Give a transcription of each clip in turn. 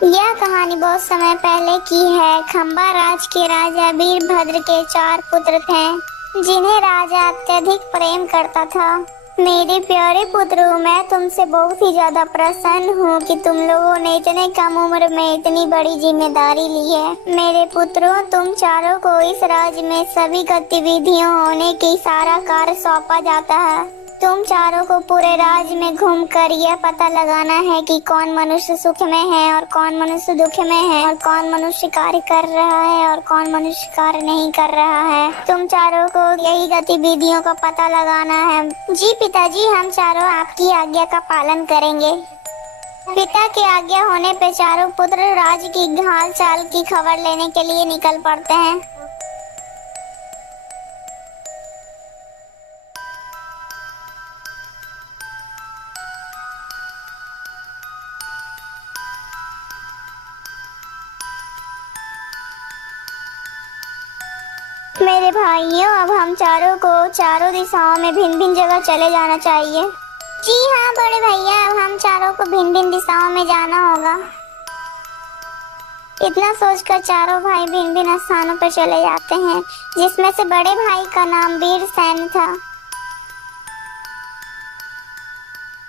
यह कहानी बहुत समय पहले की है। खंबा राज के राजा वीरभद्र के 4 पुत्र थे जिन्हें राजा अत्यधिक प्रेम करता था। मेरे प्यारे पुत्रों, मैं तुमसे बहुत ही ज्यादा प्रसन्न हूँ कि तुम लोगों ने इतने कम उम्र में इतनी बड़ी जिम्मेदारी ली है। मेरे पुत्रों, तुम चारों को इस राज्य में सभी गतिविधियों होने की सारा कार्य सौंपा जाता है। तुम चारों को पूरे राज्य में घूमकर यह पता लगाना है कि कौन मनुष्य सुख में है और कौन मनुष्य दुख में है, और कौन मनुष्य कार्य कर रहा है और कौन मनुष्य कार्य नहीं कर रहा है। तुम चारों को यही गतिविधियों का पता लगाना है। जी पिताजी, हम चारों आपकी आज्ञा का पालन करेंगे। पिता की आज्ञा होने पे चारों पुत्र राज्य की हाल चाल की खबर लेने के लिए निकल पड़ते हैं। मेरे भाइयों, अब हम चारों को चारों दिशाओं में भिन्न भिन्न जगह चले जाना चाहिए। जी हाँ बड़े भैया, अब हम चारों को भिन्न भिन्न दिशाओं में जाना होगा। इतना सोचकर चारों भाई भिन्न भिन्न स्थानों पर चले जाते हैं, जिसमें से बड़े भाई का नाम वीरसेन था।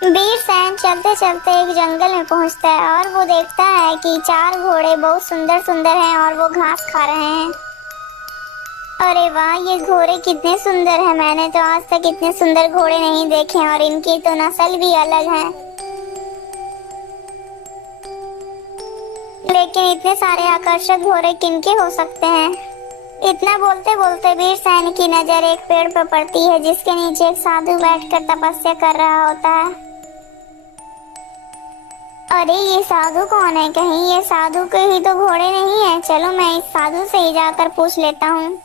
वीरसेन चलते चलते एक जंगल में पहुंचता है और वो देखता है कि 4 घोड़े बहुत सुंदर सुंदर हैं और वो घास खा रहे हैं। अरे वाह, ये घोड़े कितने सुंदर हैं। मैंने तो आज तक इतने सुंदर घोड़े नहीं देखे और इनकी तो नस्ल भी अलग है। लेकिन इतने सारे आकर्षक घोड़े किनके हो सकते हैं? इतना बोलते बोलते वीरसेन की नजर एक पेड़ पर पड़ती है जिसके नीचे एक साधु बैठकर तपस्या कर रहा होता है। अरे ये साधु कौन है? कहीं ये साधु के ही तो घोड़े नहीं है। चलो मैं इस साधु से ही जाकर पूछ लेता हूँ।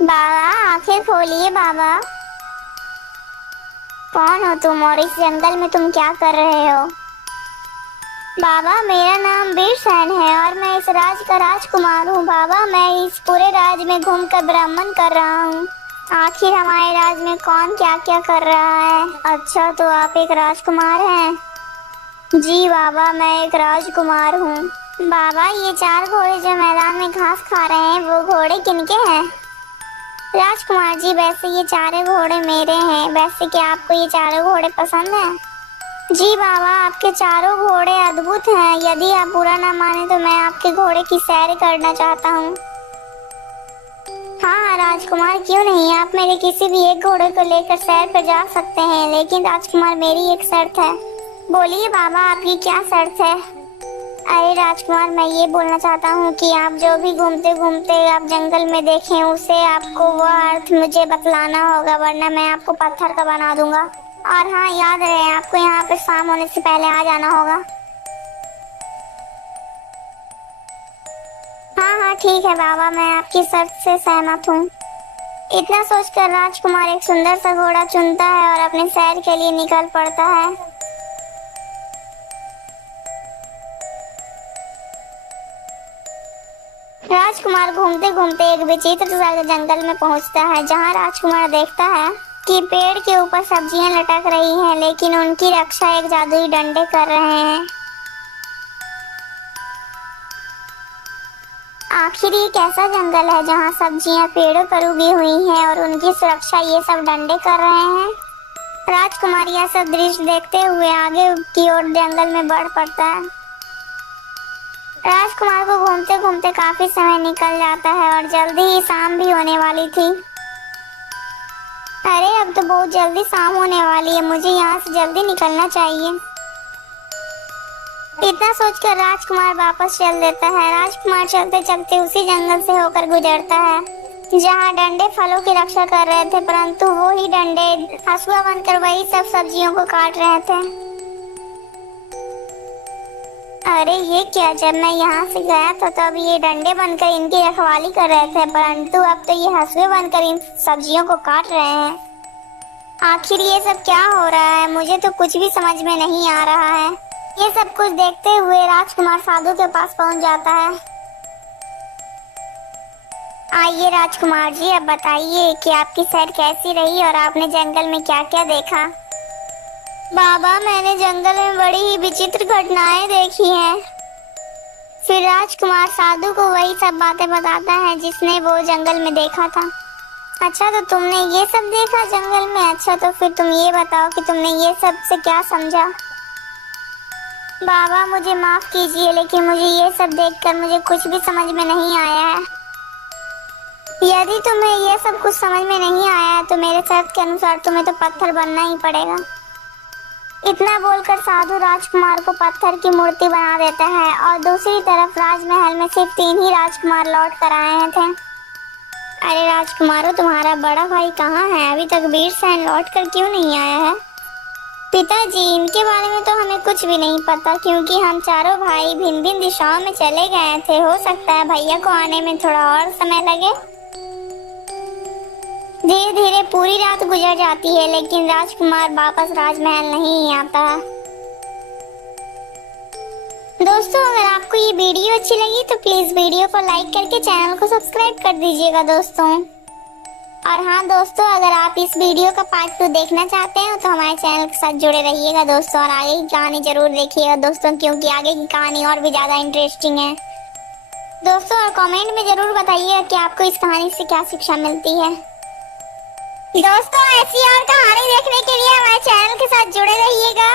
बाबा, आंखें खोलिए बाबा। कौन हो तुम और इस जंगल में तुम क्या कर रहे हो? बाबा, मेरा नाम वीरसेन है और मैं इस राज्य का राजकुमार हूँ। बाबा, मैं इस पूरे राज्य में घूमकर भ्रमण कर रहा हूँ। आखिर हमारे राज्य में कौन क्या क्या कर रहा है? अच्छा, तो आप एक राजकुमार हैं? जी बाबा, मैं एक राजकुमार हूँ। बाबा, ये 4 घोड़े जो मैदान में घास खा रहे हैं, वो घोड़े किनके हैं? राजकुमार जी, वैसे ये 4 घोड़े मेरे हैं। वैसे क्या आपको ये 4 घोड़े पसंद हैं? जी बाबा, आपके 4 घोड़े अद्भुत हैं। यदि आप बुरा ना माने तो मैं आपके घोड़े की सैर करना चाहता हूँ। हाँ राजकुमार, क्यों नहीं। आप मेरे किसी भी एक घोड़े को लेकर सैर पर जा सकते हैं, लेकिन राजकुमार मेरी एक शर्त है। बोलिए बाबा, आपकी क्या शर्त है? अरे राजकुमार, मैं ये बोलना चाहता हूँ कि आप जो भी घूमते घूमते आप जंगल में देखें, उसे आपको वह अर्थ मुझे बतलाना होगा, वरना मैं आपको पत्थर का बना दूंगा। और हाँ, याद रहे, आपको यहाँ पर शाम होने से पहले आ जाना होगा। हाँ हाँ ठीक है बाबा, मैं आपकी शर्त से सहमत हूँ। इतना सोचकर राजकुमार एक सुंदर सा घोड़ा चुनता है और अपने सैर के लिए निकल पड़ता है। राजकुमार घूमते घूमते एक विचित्र सा जंगल में पहुंचता है, जहां राजकुमार देखता है कि पेड़ के ऊपर सब्जियां लटक रही हैं, लेकिन उनकी रक्षा एक जादुई डंडे कर रहे हैं। आखिर ये कैसा जंगल है जहां सब्जियां पेड़ों पर उगी हुई हैं और उनकी सुरक्षा ये सब डंडे कर रहे हैं? राजकुमार यह सब दृश्य देखते हुए आगे की ओर जंगल में बढ़ पड़ता है। राजकुमार को घूमते घूमते काफी समय निकल जाता है और जल्दी ही शाम भी होने वाली थी। अरे अब तो बहुत जल्दी शाम होने वाली है, मुझे यहाँ से जल्दी निकलना चाहिए। इतना सोचकर राजकुमार वापस चल देता है। राजकुमार चलते चलते उसी जंगल से होकर गुजरता है जहाँ डंडे फलों की रक्षा कर रहे थे, परंतु वो ही डंडे हंसुआ बनकर वही सब सब्जियों को काट रहे थे। अरे ये क्या, जब मैं यहाँ से गया था तब ये डंडे बनकर इनकी रखवाली कर रहे थे, परंतु अब तो ये हंसुए बनकर इन सब्जियों को काट रहे हैं। आखिर ये सब क्या हो रहा है? मुझे तो कुछ भी समझ में नहीं आ रहा है। ये सब कुछ देखते हुए राजकुमार साधु के पास पहुंच जाता है। आइए राजकुमार जी, अब बताइए कि आपकी सैर कैसी रही और आपने जंगल में क्या क्या देखा। बाबा, मैंने जंगल में बड़ी ही विचित्र घटनाएं देखी हैं। फिर राजकुमार साधु को वही सब बातें बताता है जिसने वो जंगल में देखा था। अच्छा, तो तुमने ये सब देखा जंगल में? अच्छा, तो फिर तुम ये बताओ कि तुमने ये सब से क्या समझा। बाबा, मुझे माफ कीजिए, लेकिन मुझे ये सब देखकर मुझे कुछ भी समझ में नहीं आया है। यदि तुम्हें ये सब कुछ समझ में नहीं आया है तो मेरे शर्त के अनुसार तुम्हें तो पत्थर बनना ही पड़ेगा। इतना बोलकर साधु राजकुमार को पत्थर की मूर्ति बना देता है और दूसरी तरफ राजमहल में सिर्फ 3 ही राजकुमार लौट कर आए थे। अरे राजकुमारों, तुम्हारा बड़ा भाई कहाँ है? अभी तक वीरसेन लौट कर क्यों नहीं आया है? पिताजी, इनके बारे में तो हमें कुछ भी नहीं पता, क्योंकि हम चारों भाई भिन्न भिन्न दिशाओं में चले गए थे। हो सकता है भैया को आने में थोड़ा और समय लगे। धीरे धीरे पूरी रात गुजर जाती है, लेकिन राजकुमार वापस राजमहल नहीं आता। दोस्तों, अगर आपको ये वीडियो अच्छी लगी तो प्लीज वीडियो को लाइक करके चैनल को सब्सक्राइब कर दीजिएगा दोस्तों। और हाँ दोस्तों, अगर आप इस वीडियो का पार्ट 2 देखना चाहते हैं तो हमारे चैनल के साथ जुड़े रहिएगा दोस्तों, और आगे की कहानी जरूर देखिएगा दोस्तों, क्योंकि आगे की कहानी और भी ज्यादा इंटरेस्टिंग है दोस्तों। और कमेंट में जरूर बताइएगा कि आपको इस कहानी से क्या शिक्षा मिलती है। दोस्तों, ऐसी और कहानी देखने के लिए हमारे चैनल के साथ जुड़े रहिएगा।